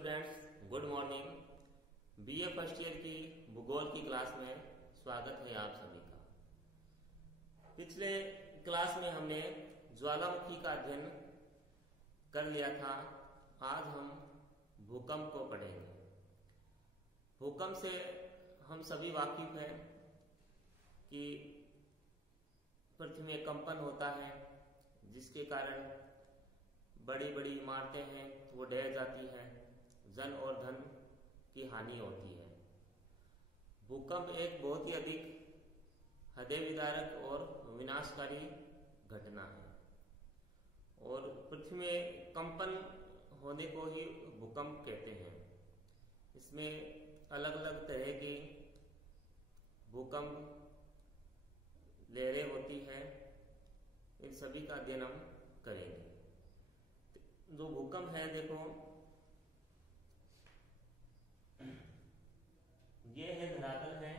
Students, good morning. BA first year की भूगोल की क्लास में स्वागत है आप सभी का। पिछले क्लास में हमने ज्वालामुखी का अध्ययन कर लिया था। आज हम भूकंप को पढ़ेंगे। भूकंप से हम सभी वाकिफ हैं कि पृथ्वी में कंपन होता है, जिसके कारण बड़ी बड़ी इमारतें हैं वो ढह जाती हैं, जन और धन की हानि होती है। भूकंप एक बहुत ही अधिक हृदय विदारक और विनाशकारी घटना है और पृथ्वी में कंपन होने को ही भूकंप कहते हैं। इसमें अलग अलग तरह की भूकंप लहरें होती हैं, इन सभी का अध्ययन हम करेंगे। जो भूकंप है, देखो ये है धरातल है,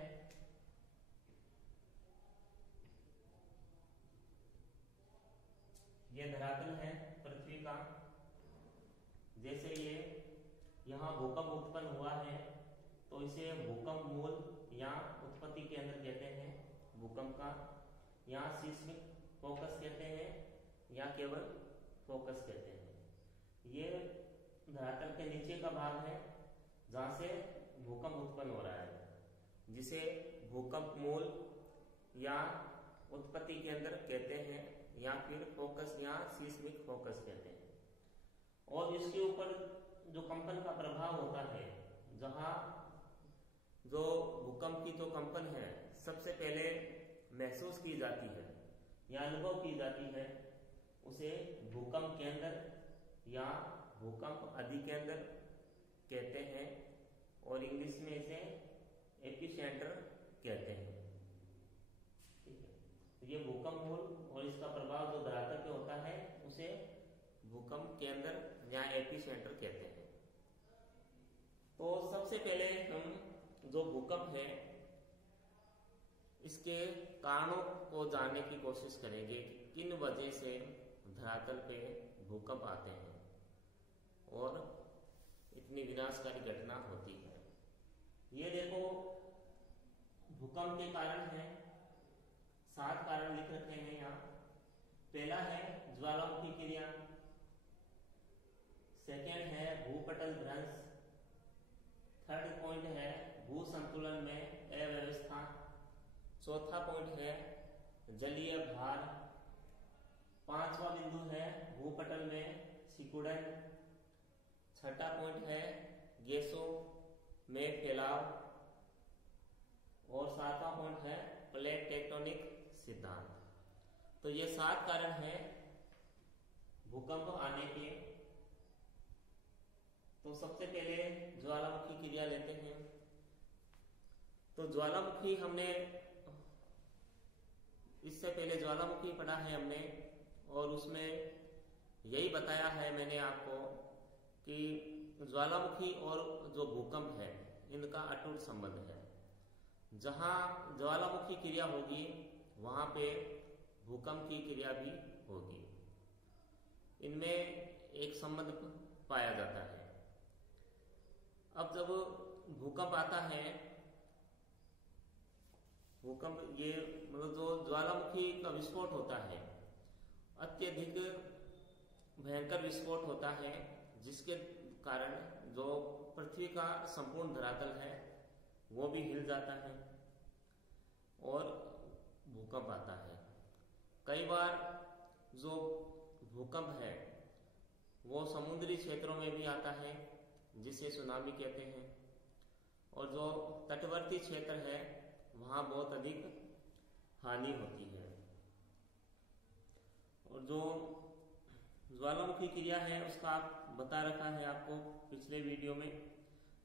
ये धरातल है पृथ्वी का। जैसे ये यहाँ भूकंप उत्पन्न हुआ है तो इसे भूकंप मूल या उत्पत्ति केंद्र कहते हैं भूकंप का। यहाँ सीस्मिक फोकस कहते हैं या केवल फोकस कहते हैं। ये धरातल के नीचे का भाग है जहां से भूकंप उत्पन्न हो रहा है, जिसे भूकंप मूल या उत्पत्ति केंद्र कहते हैं या फिर फोकस या सीस्मिक फोकस कहते हैं। और इसके ऊपर जो कंपन का प्रभाव होता है, जहां जो भूकंप की जो कंपन है सबसे पहले महसूस की जाती है या अनुभव की जाती है, उसे भूकंप केंद्र या भूकंप अधिकेंद्र कहते हैं और इंग्लिश में इसे एपिसेंटर कहते हैं। ठीक है, ये भूकंप मूल और इसका प्रभाव जो धरातल पे होता है उसे भूकंप केंद्र या एपिसेंटर कहते हैं। तो सबसे पहले हम जो भूकंप है इसके कारणों को जानने की कोशिश करेंगे कि किन वजह से धरातल पे भूकंप आते हैं और इतनी विनाशकारी घटना होती है। ये देखो भूकंप के कारण है, 7 कारण लिख रखे हैं यहाँ। पहला है ज्वालामुखी क्रिया, सेकेंड है भूपटल भ्रंश, थर्ड पॉइंट है भू संतुलन में अव्यवस्था, चौथा पॉइंट है जलीय भार, 5वां बिंदु है भूपटल में सिकुड़न, छठा पॉइंट है गैसों में फैलाव और 7वां पॉइंट है प्लेट टेक्टोनिक सिद्धांत। तो ये 7 कारण हैं भूकंप आने के। तो सबसे पहले ज्वालामुखी क्रिया लेते हैं। तो ज्वालामुखी हमने इससे पहले ज्वालामुखी पढ़ा है हमने और उसमें यही बताया है मैंने आपको कि ज्वालामुखी और जो भूकंप है इनका अटूट संबंध है। जहां ज्वालामुखी क्रिया होगी वहां पे भूकंप की क्रिया भी होगी। इनमें एक संबंध पाया जाता है। अब जब भूकंप आता है, भूकंप ये मतलब जो ज्वालामुखी का विस्फोट होता है, अत्यधिक भयंकर विस्फोट होता है, जिसके कारण जो पृथ्वी का संपूर्ण धरातल है वो भी हिल जाता है और भूकंप आता है। कई बार जो भूकंप है वो समुद्री क्षेत्रों में भी आता है, जिसे सुनामी कहते हैं, और जो तटवर्ती क्षेत्र है वहां बहुत अधिक हानि होती है। और जो ज्वालामुखी क्रिया है उसका आप बता रखा है आपको पिछले वीडियो में।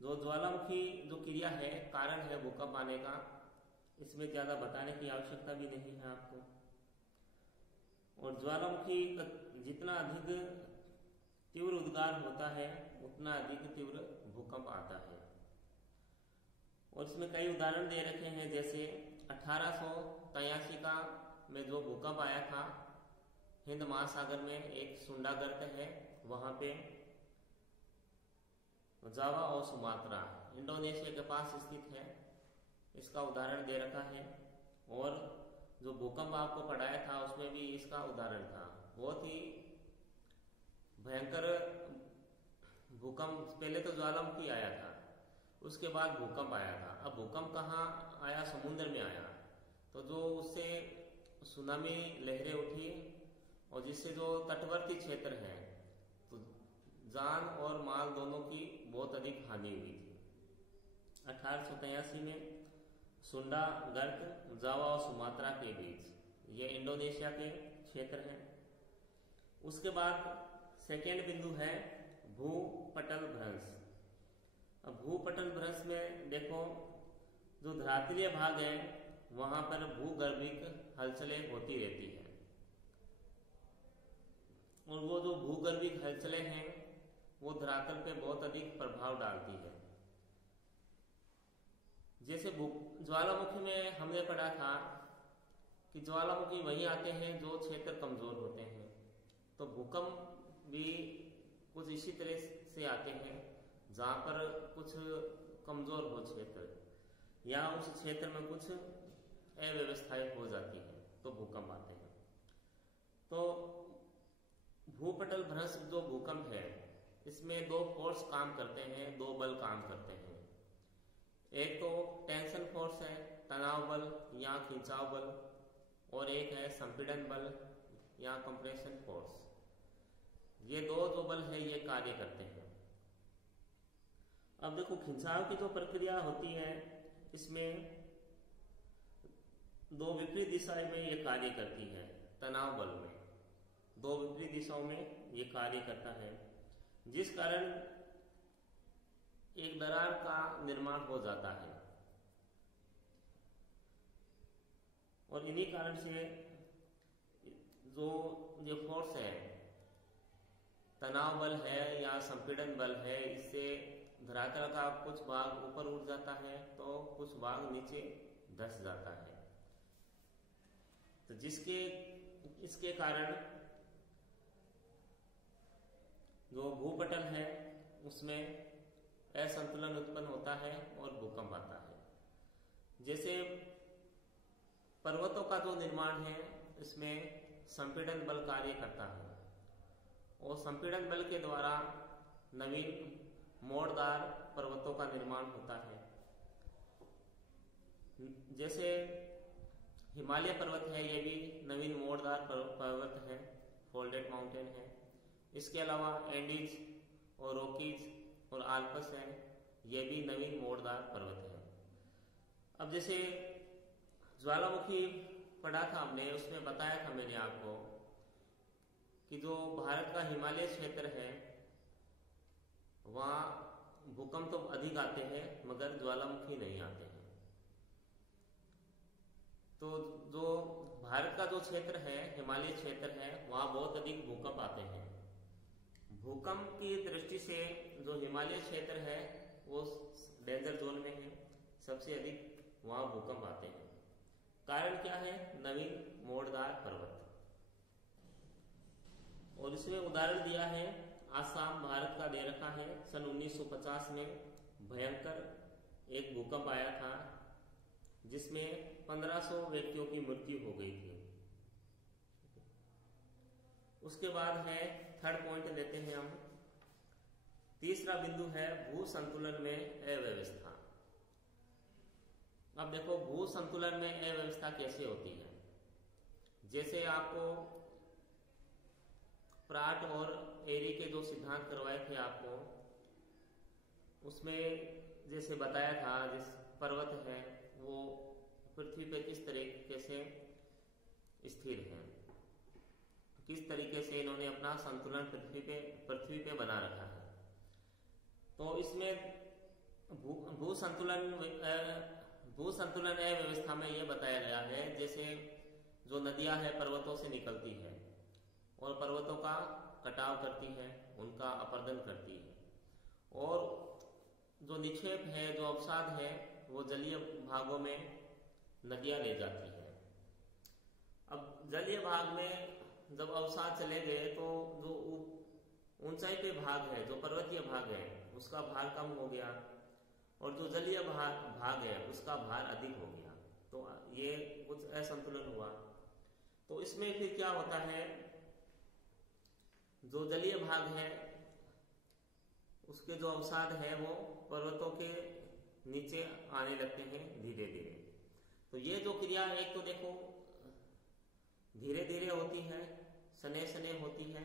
जो ज्वालामुखी जो क्रिया है, कारण है भूकंप आने का, इसमें ज्यादा बताने की आवश्यकता भी नहीं है आपको। और ज्वालामुखी जितना अधिक तीव्र उद्गार होता है उतना अधिक तीव्र भूकंप आता है। और इसमें कई उदाहरण दे रखे हैं, जैसे 1883 का में जो भूकंप आया था हिंद महासागर में, एक सुंडागर्त है वहां पे जावा और सुमात्रा इंडोनेशिया के पास स्थित है, इसका उदाहरण दे रखा है। और जो भूकंप आपको पढ़ाया था उसमें भी इसका उदाहरण था। बहुत ही भयंकर भूकंप, पहले तो ज्वालामुखी आया था, उसके बाद भूकंप आया था। अब भूकंप कहाँ आया? समुद्र में आया। तो जो उससे सुनामी लहरें उठी और जिससे जो तटवर्ती क्षेत्र है तो जान और माल दोनों की बहुत अधिक हानि हुई थी। 1883 में सुंडा गर्त जावा और सुमात्रा के बीच, ये इंडोनेशिया के क्षेत्र हैं। उसके बाद सेकेंड बिंदु है भूपटल भ्रंश। अब भूपटल भ्रंश में देखो, जो धरातलीय भाग है वहां पर भूगर्भिक हलचलें होती रहती है, और वो जो भूगर्भिक हलचलें हैं वो धरातल पे बहुत अधिक प्रभाव डालती है। जैसे ज्वालामुखी में हमने पढ़ा था कि ज्वालामुखी वहीं आते हैं जो क्षेत्र कमजोर होते हैं, तो भूकंप भी कुछ इसी तरह से आते हैं जहां पर कुछ कमजोर हो क्षेत्र या उस क्षेत्र में कुछ अव्यवस्थाएं हो जाती है तो भूकंप आते हैं। तो भूपटल भ्रंश जो भूकंप है इसमें दो फोर्स काम करते हैं, दो बल काम करते हैं। एक तो टेंशन फोर्स है, तनाव बल या खिंचाव बल, और एक है संपीड़न बल या कंप्रेशन फोर्स। ये दो जो बल है ये कार्य करते हैं। अब देखो, खिंचाव की जो प्रक्रिया होती है इसमें दो विपरीत दिशाएं में ये कार्य करती है। तनाव बल में दो विपरीत दिशाओं में ये कार्य करता है, जिस कारण एक दरार का निर्माण हो जाता है। और इन्हीं कारण से जो ये फोर्स है, तनाव बल है या संपीड़न बल है, इससे धरातल का कुछ भाग ऊपर उठ जाता है तो कुछ भाग नीचे धंस जाता है। तो इसके कारण जो भूपटल है उसमें असंतुलन उत्पन्न होता है और भूकंप आता है। जैसे पर्वतों का जो निर्माण है इसमें संपीड़न बल कार्य करता है, और संपीड़न बल के द्वारा नवीन मोड़दार पर्वतों का निर्माण होता है। जैसे हिमालय पर्वत है, ये भी नवीन मोड़दार पर्वत है, फोल्डेड माउंटेन है। इसके अलावा एंडीज और रॉकीज और आल्प्स है, ये भी नवीन मोड़दार पर्वत है। अब जैसे ज्वालामुखी पढ़ा था हमने, उसमें बताया था मैंने आपको कि जो भारत का हिमालय क्षेत्र है वहाँ भूकंप तो अधिक आते हैं मगर ज्वालामुखी नहीं आते हैं। तो जो भारत का जो क्षेत्र है, हिमालय क्षेत्र है, वहाँ बहुत अधिक भूकंप आते हैं। भूकंप की दृष्टि से जो हिमालय क्षेत्र है वो डेंजर जोन में है, सबसे अधिक वहाँ भूकंप आते हैं। कारण क्या है? नवीन मोड़दार पर्वत। और इसमें उदाहरण दिया है, आसाम भारत का दे रखा है। सन 1950 में भयंकर एक भूकंप आया था जिसमें 1500 व्यक्तियों की मृत्यु हो गई थी। उसके बाद है थर्ड पॉइंट लेते हैं हम। तीसरा बिंदु है भू संतुलन में अव्यवस्था। अब देखो, भू संतुलन में अव्यवस्था कैसे होती है। जैसे आपको प्राट और एरी के जो सिद्धांत करवाए थे आपको, उसमें जैसे बताया था जिस पर्वत है वो पृथ्वी पे किस तरीके से स्थिर है, किस तरीके से इन्होंने अपना संतुलन पृथ्वी पे बना रखा है। तो इसमें भू संतुलन अव्यवस्था में यह बताया गया है, जैसे जो नदियां हैं पर्वतों से निकलती है और पर्वतों का कटाव करती है, उनका अपरदन करती है, और जो निक्षेप है, जो अवसाद है, वो जलीय भागों में नदियां ले जाती है। अब जलीय भाग में जब अवसाद चले गए तो जो उन ऊंचाई पे भाग है, जो पर्वतीय भाग है, उसका भार कम हो गया, और जो जलीय भाग है उसका भार अधिक हो गया। तो ये कुछ असंतुलन हुआ। तो इसमें फिर क्या होता है, जो जलीय भाग है उसके जो अवसाद है वो पर्वतों के नीचे आने लगते हैं धीरे धीरे। तो ये जो क्रिया एक तो देखो धीरे धीरे होती है, सने सने होती है,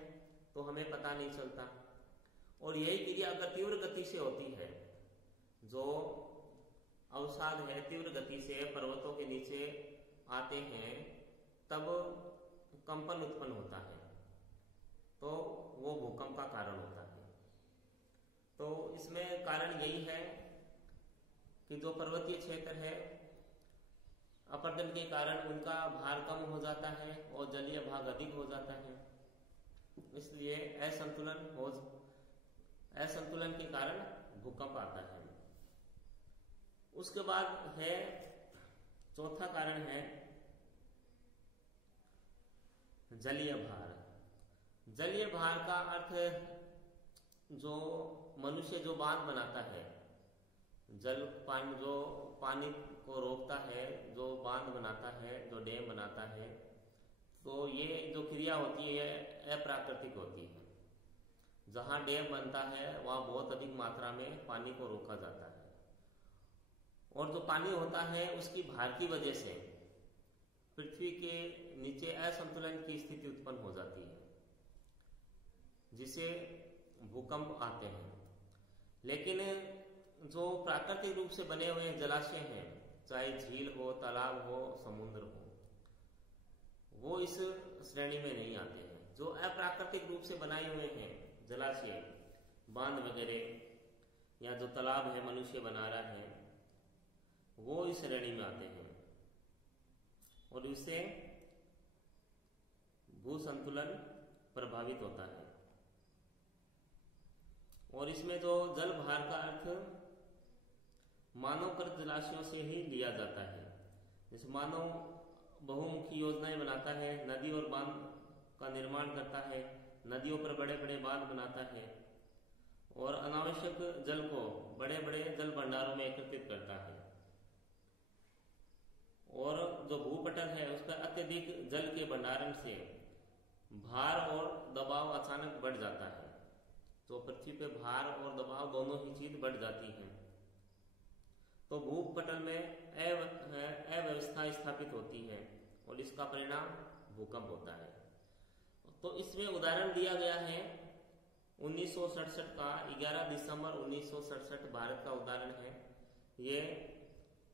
तो हमें पता नहीं चलता। और यही क्रिया अगर तीव्र गति से होती है, जो अवसाद है तीव्र गति से पर्वतों के नीचे आते हैं, तब कंपन उत्पन्न होता है, तो वो भूकंप का कारण होता है। तो इसमें कारण यही है कि जो पर्वतीय क्षेत्र है, अपरदन के कारण उनका भार कम हो जाता है और जलीय भाग अधिक हो जाता है, इसलिए असंतुलन के कारण भूकंप आता है। उसके बाद है चौथा कारण है जलीय भार। जलीय भार का अर्थ जो मनुष्य जो बांध बनाता है, जो पानी को रोकता है, जो बांध बनाता है, जो डैम बनाता है, तो ये जो क्रिया होती है अप्राकृतिक होती है। जहां डैम बनता है वहां बहुत अधिक मात्रा में पानी को रोका जाता है, और जो पानी होता है उसकी भार की वजह से पृथ्वी के नीचे असंतुलन की स्थिति उत्पन्न हो जाती है, जिसे भूकंप आते हैं। लेकिन जो प्राकृतिक रूप से बने हुए जलाशय हैं, चाहे झील हो, तालाब हो, समुद्र हो, वो इस श्रेणी में नहीं आते हैं। जो अप्राकृतिक रूप से बनाए हुए हैं जलाशय, बांध वगैरह या जो तालाब है मनुष्य बना रहा है, वो इस श्रेणी में आते हैं, और इससे भू संतुलन प्रभावित होता है। और इसमें जो जल भार का अर्थ मानवकृत जलाशयों से ही लिया जाता है। जैसे मानव बहुमुखी योजनाएं बनाता है, नदी और बांध का निर्माण करता है, नदियों पर बड़े बड़े बांध बनाता है, और अनावश्यक जल को बड़े बड़े जल भंडारों में एकत्रित करता है, और जो भूपटल है उस पर अत्यधिक जल के भंडारण से भार और दबाव अचानक बढ़ जाता है। तो पृथ्वी पे भार और दबाव दोनों ही चीज बढ़ जाती हैं, तो भूपटल में अव्यवस्था स्थापित होती है, और इसका परिणाम भूकंप होता है। तो इसमें उदाहरण दिया गया है 1967 का, 11 दिसंबर 1967 भारत का उदाहरण है। ये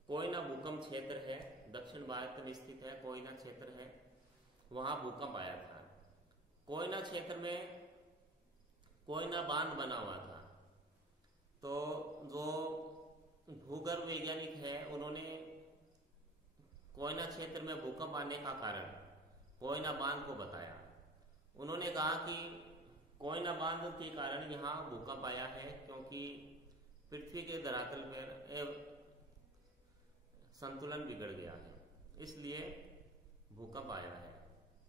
कोयना भूकंप क्षेत्र है, दक्षिण भारत में स्थित है, कोयना क्षेत्र है, वहां भूकंप आया था। कोयना क्षेत्र में कोयना बांध बना हुआ था। तो जो भूगर्भ वैज्ञानिक है उन्होंने कोयना क्षेत्र में भूकंप आने का कारण कोयना बांध को बताया। उन्होंने कहा कि कोयना बांध के कारण यहाँ भूकंप आया है, क्योंकि पृथ्वी के धरातल पर संतुलन बिगड़ गया है, इसलिए भूकंप आया है।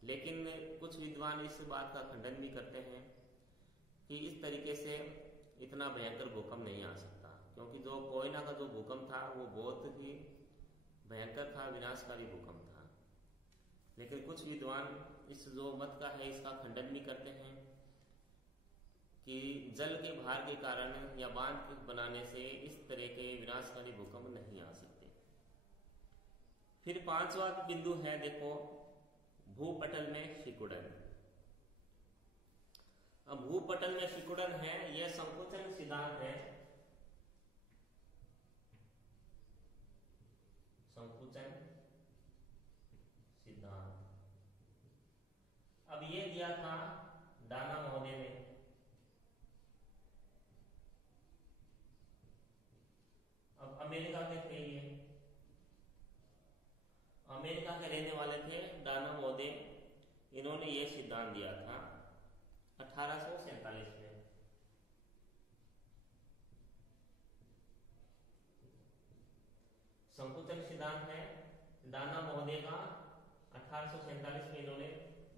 लेकिन कुछ विद्वान इस बात का खंडन भी करते हैं कि इस तरीके से इतना भयंकर भूकंप नहीं आ सकता, क्योंकि जो कोयना का जो भूकंप था वो बहुत ही भयंकर था, विनाशकारी भूकंप था। लेकिन कुछ विद्वान इस जो मत का है इसका खंडन भी करते हैं कि जल के भार के कारण या बांध बनाने से इस तरह के विनाशकारी भूकंप नहीं आ सकते। फिर पांचवा बिंदु है, देखो, भूपटल में सिकुड़न। अब भूपटल में सिकुड़न है, यह संकुचन सिद्धांत है। संकुचन सिद्धांत अब ये दिया था डाना महोदय ने। अब अमेरिका के थे, ये अमेरिका के रहने वाले थे डाना महोदय, इन्होंने ये सिद्धांत दिया था 1847 में। संकुचन सिद्धांत है डाना महोदय का, 1847 में इन्होंने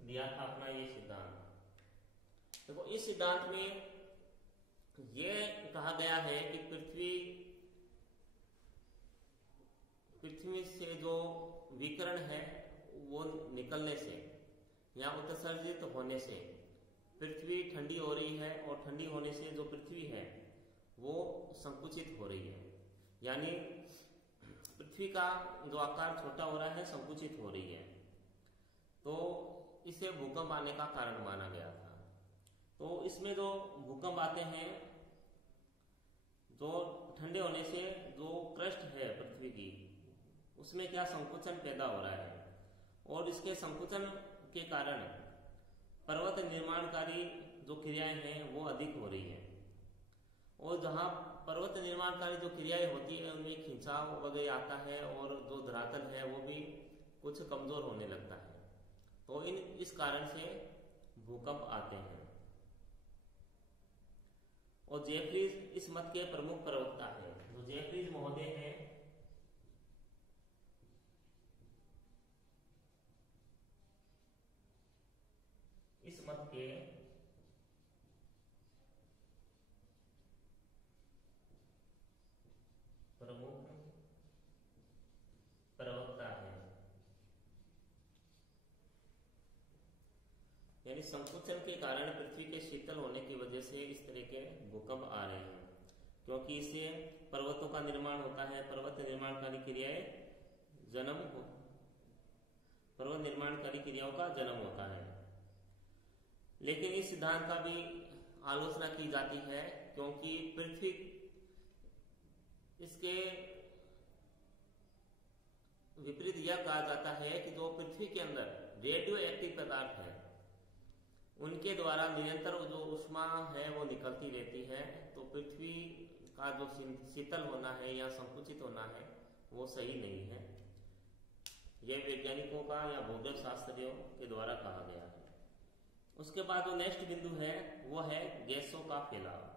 दिया था अपना ये सिद्धांत। देखो इस सिद्धांत में यह कहा गया है कि पृथ्वी से जो विकिरण है वो निकलने से या उत्सर्जित होने से पृथ्वी ठंडी हो रही है, और ठंडी होने से जो पृथ्वी है वो संकुचित हो रही है, यानी पृथ्वी का जो आकार छोटा हो रहा है, संकुचित हो रही है। तो इसे भूकंप आने का कारण माना गया था। तो इसमें जो भूकंप आते हैं, जो ठंडे होने से जो क्रस्ट है पृथ्वी की, उसमें क्या संकुचन पैदा हो रहा है, और इसके संकुचन के कारण पर्वत निर्माणकारी जो क्रियाएं हैं वो अधिक हो रही है। और जहाँ पर्वत निर्माणकारी जो क्रियाएं होती है उनमें खिंचाव वगैरह आता है, और जो धरातल है वो भी कुछ कमजोर होने लगता है। तो इस कारण से भूकंप आते हैं। और जेफरीज इस मत के प्रमुख प्रवक्ता है। जो जेफरीज महोदय हैं, इस मत के प्रमुख प्रवक्ता है, यानी संकुचन के कारण पृथ्वी के शीतल होने की वजह से इस तरह के भूकंप आ रहे हैं, क्योंकि इससे पर्वतों का निर्माण होता है। पर्वत निर्माणकारी क्रियाओं का जन्म होता है। लेकिन इस सिद्धांत का भी आलोचना की जाती है, क्योंकि पृथ्वी इसके विपरीत यह कहा जाता है कि जो पृथ्वी के अंदर रेडियो एक्टिव पदार्थ है उनके द्वारा निरंतर जो ऊष्मा है वो निकलती रहती है। तो पृथ्वी का जो शीतल होना है या संकुचित होना है वो सही नहीं है। यह वैज्ञानिकों का या भौगोलिक शास्त्रियों के द्वारा कहा गया है। उसके बाद जो नेक्स्ट बिंदु है वो है गैसों का फैलाव।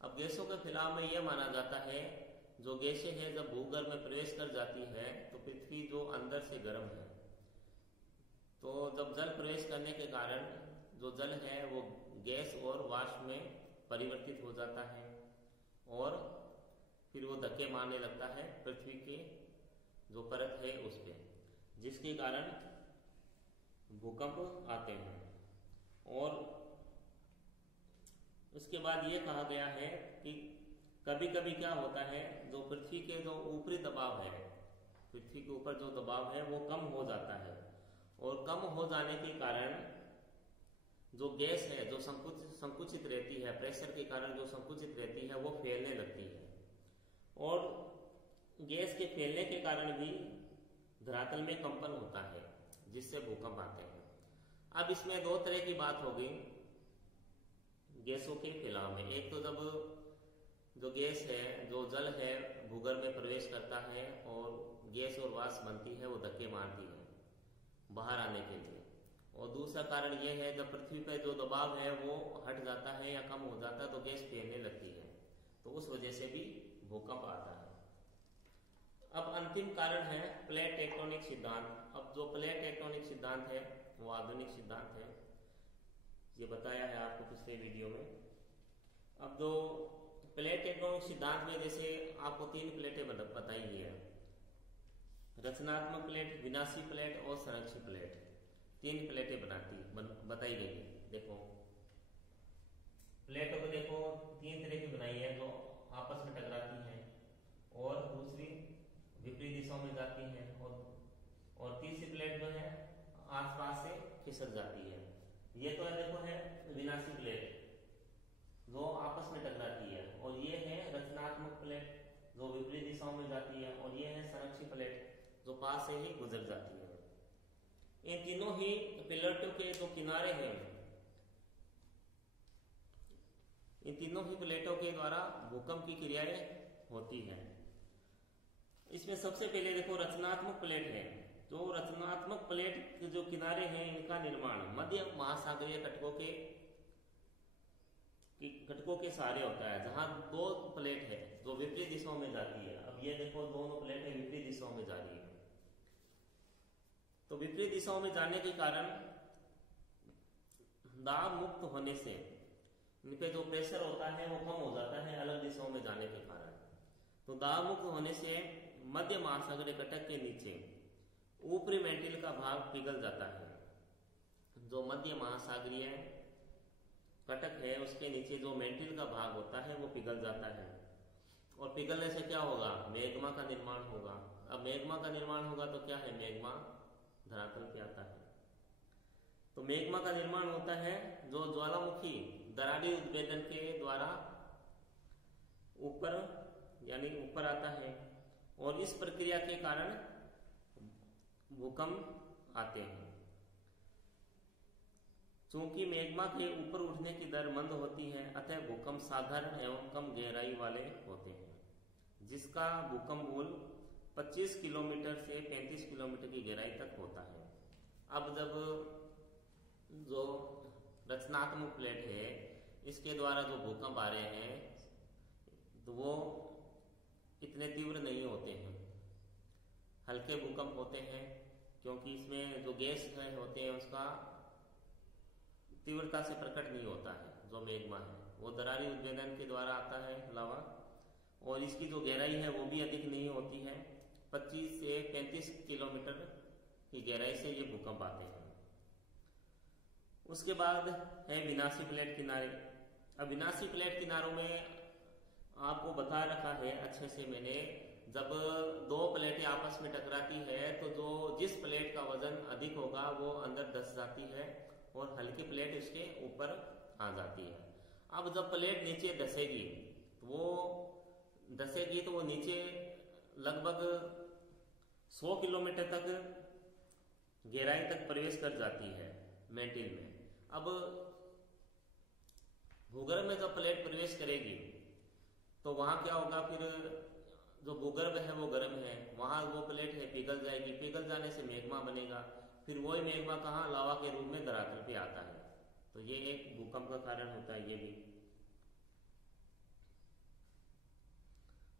अब गैसों के फैलाव में यह माना जाता है जो गैसें हैं जब भूगर्भ में प्रवेश कर जाती है तो पृथ्वी जो अंदर से गर्म है, तो जब जल प्रवेश करने के कारण जो जल है वो गैस और वाष्प में परिवर्तित हो जाता है, और फिर वो धक्के मारने लगता है पृथ्वी के जो परत है उस पे, जिसके कारण भूकंप आते हैं। और उसके बाद ये कहा गया है कि कभी कभी क्या होता है, जो पृथ्वी के जो ऊपरी दबाव है, पृथ्वी के ऊपर जो दबाव है वो कम हो जाता है, और कम हो जाने के कारण जो गैस है जो संकुचित रहती है, प्रेशर के कारण जो संकुचित रहती है वो फैलने लगती है, और गैस के फैलने के कारण भी धरातल में कंपन होता है, जिससे भूकंप आते हैं। अब इसमें दो तरह की बात होगी गैसों के फैलाव में। एक तो जब जो गैस है, जो जल है भूगर्भ में प्रवेश करता है और गैस और वाष्प बनती है, वो धक्के मारती है बाहर आने के लिए। और दूसरा कारण यह है जब पृथ्वी पर जो दबाव है वो हट जाता है या कम हो जाता है तो गैस फैलने लगती है, तो उस वजह से भी भूकंप आता है। अब अंतिम कारण है प्लेट टेक्टोनिक सिद्धांत। अब जो प्लेट टेक्टोनिक सिद्धांत है वो आधुनिक सिद्धांत है, ये बताया है आपको पिछले वीडियो में। अब जो प्लेट टेक्टोनिक सिद्धांत में जैसे आपको तीन प्लेटें बताई गई है, रचनात्मक प्लेट, विनाशी प्लेट और संरक्षित प्लेट। तीन प्लेटें बताई गई है। देखो प्लेटों को देखो तीन तरह की बनाई है, जो आपस में टकराती हैं, और दूसरी विपरीत दिशाओं में जाती है, और तीसरी प्लेट जो है आसपास से खिसक जाती है। ये तो है देखो है विनाशी प्लेट जो आपस में टकराती है, और ये है रचनात्मक प्लेट जो विपरीत दिशाओं में जाती है, और ये है संरक्षित प्लेट जो पास से ही गुजर जाती है। इन तीनों ही प्लेटों के जो किनारे हैं, इन तीनों ही प्लेटों के द्वारा भूकंप की क्रियाएं होती हैं। इसमें सबसे पहले देखो रचनात्मक प्लेट है। जो रचनात्मक प्लेट के जो किनारे हैं इनका निर्माण मध्य महासागरीय कटकों के सहारे होता है, जहां दो प्लेट है जो विपरीत दिशाओं में जाती है। अब ये देखो दोनों प्लेटें विपरीत दिशाओं में जा रही है, तो विपरीत दिशाओं में जाने के कारण दाब मुक्त होने से इन पे जो प्रेशर होता है वो कम हो जाता है अलग दिशाओं में जाने के कारण। तो दाब मुक्त होने से मध्य महासागरीय कटक के नीचे ऊपरी मेंटिल का भाग पिघल जाता है। जो मध्य महासागरीय कटक है उसके नीचे जो मेंटिल का भाग होता है वो पिघल जाता है, और पिघलने से क्या होगा, मैग्मा का निर्माण होगा। अब मैग्मा का निर्माण होगा तो क्या है, मैग्मा धरातल पे आता है। तो मैग्मा का निर्माण होता है जो ज्वालामुखी दरारी उद्भेदन के द्वारा ऊपर यानी ऊपर आता है, और इस प्रक्रिया के कारण भूकंप आते हैं। चूंकि मैग्मा के ऊपर उठने की दर मंद होती है, अतः भूकंप साधारण एवं कम गहराई वाले होते हैं, जिसका भूकंप मूल 25 किलोमीटर से 35 किलोमीटर की गहराई तक होता है। अब जब जो रचनात्मक प्लेट है इसके द्वारा जो भूकंप आ रहे हैं तो वो इतने तीव्र नहीं होते हैं, हल्के भूकंप होते हैं, क्योंकि इसमें जो गैस है होते हैं उसका तीव्रता से प्रकट नहीं होता है। जो मैग्मा है वो दरारी उद्भेदन के द्वारा आता है लावा, और इसकी जो गहराई है वो भी अधिक नहीं होती है, 25 से 35 किलोमीटर की गहराई से ये भूकंप आते हैं। उसके बाद है विनाशी प्लेट किनारे। अब विनाशी प्लेट किनारों में आपको बता रखा है अच्छे से मैंने, जब दो प्लेटें आपस में टकराती है तो जो जिस प्लेट का वजन अधिक होगा वो अंदर धंस जाती है और हल्की प्लेट उसके ऊपर आ जाती है। अब जब प्लेट नीचे धंसेगी तो वो नीचे लगभग 100 किलोमीटर तक गहराई तक प्रवेश कर जाती है मेंटिल में। अब भूगर्भ में जब प्लेट प्रवेश करेगी तो वहां क्या होगा, फिर जो भूगर्भ है वो गर्म है, वहां वो प्लेट है पिघल जाएगी, पिघल जाने से मैग्मा बनेगा, फिर वही मैग्मा कहाँ लावा के रूप में धरातल पे आता है। तो ये एक भूकंप का कारण होता है ये भी।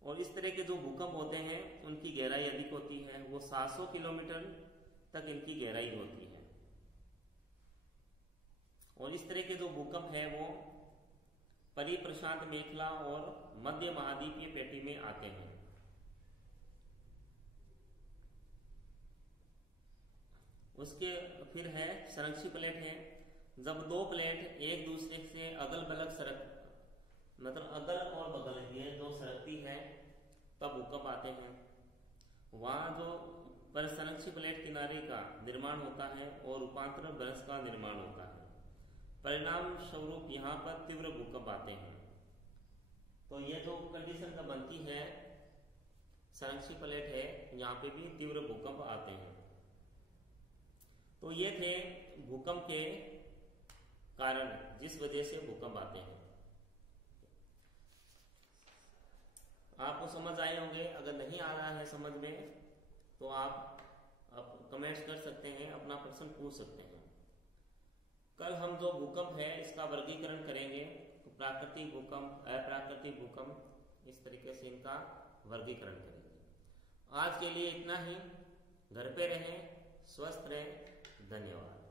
और इस तरह के जो भूकंप होते हैं उनकी गहराई अधिक होती है, वो 700 किलोमीटर तक इनकी गहराई होती है। और इस तरह के जो भूकंप है वो परिप्रशांत मेखला और मध्य महाद्वीपीय पेटी में आते हैं। उसके फिर है संरक्षी प्लेट है। जब दो प्लेट एक दूसरे से अगल बगल मतलब अगल और बगल ये जो सरकती है तब भूकंप आते हैं। वहां जो परिसंरक्षी प्लेट किनारे का निर्माण होता है और रूपांतर भ्रंश का निर्माण होता है। परिणाम स्वरूप यहाँ पर तीव्र भूकंप आते हैं। तो ये जो कंडीशन का बनती है संरक्षी प्लेट है, यहाँ पे भी तीव्र भूकंप आते हैं। तो ये थे भूकंप के कारण जिस वजह से भूकंप आते हैं। आपको समझ आए होंगे। अगर नहीं आ रहा है समझ में तो आप कमेंट्स कर सकते हैं, अपना प्रश्न पूछ सकते हैं। कल हम जो भूकंप है इसका वर्गीकरण करेंगे, तो प्राकृतिक भूकंप, अप्राकृतिक भूकंप, इस तरीके से इनका वर्गीकरण करेंगे। आज के लिए इतना ही। घर पे रहें, स्वस्थ रहें। धन्यवाद।